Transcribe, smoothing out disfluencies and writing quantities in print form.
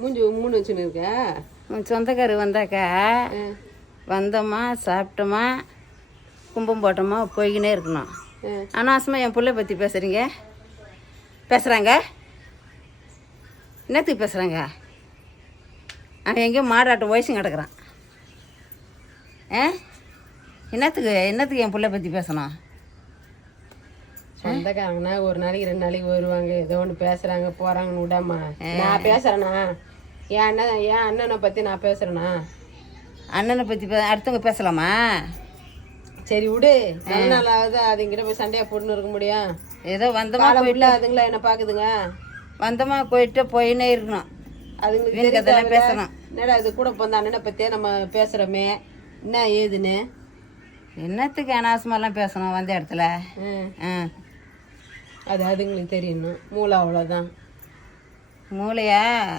மூஞ்சி மூணு வச்சுன்னு இருக்க. சொந்தக்காரு வந்தாக்கா வந்தோமா சாப்பிட்டோமா கும்பம் போட்டோமா போய்கினே இருக்கணும். அனாவசியமாக என் பிள்ளை பற்றி பேசுகிறாங்க. என்னத்துக்கு பேசுகிறாங்க? அவன் எங்கேயோ மாடாட்டம் வயசும் கிடக்குறான். என்னத்துக்கு என் பிள்ளை பற்றி பேசணும்? சொந்தக்காரங்கன்னா ஒரு நாளைக்கு 2 நாளைக்கு வருவாங்க, ஏதோ ஒன்று பேசுகிறாங்க போகிறாங்கன்னு விடாமா. நான் பேசுகிறேண்ணா, என் அண்ணனை பற்றி நான் பேசுகிறேண்ணா. அண்ணனை பற்றி அடுத்தவங்க பேசலாமா? சரி விடு, நல்ல நாளாவது அதுங்கிட்ட போய் சண்டையாக போட்டுன்னு இருக்க முடியும். ஏதோ வந்தமா போயிட்டு அதுங்களா என்ன பார்க்குதுங்க. வந்தமா போயின்னே இருக்கணும். அதுங்களுக்கு அதெல்லாம் பேசணும். என்னடா இது கூட இப்போ அந்த அண்ணனை பற்றியே நம்ம பேசுகிறோமே, என்ன ஏதுன்னு. என்னத்துக்கு அனாவசியமாலாம் பேசணும் வந்த இடத்துல? அது அதுங்களுக்கு தெரியணும். மூளை அவ்வளோதான். மூளையா?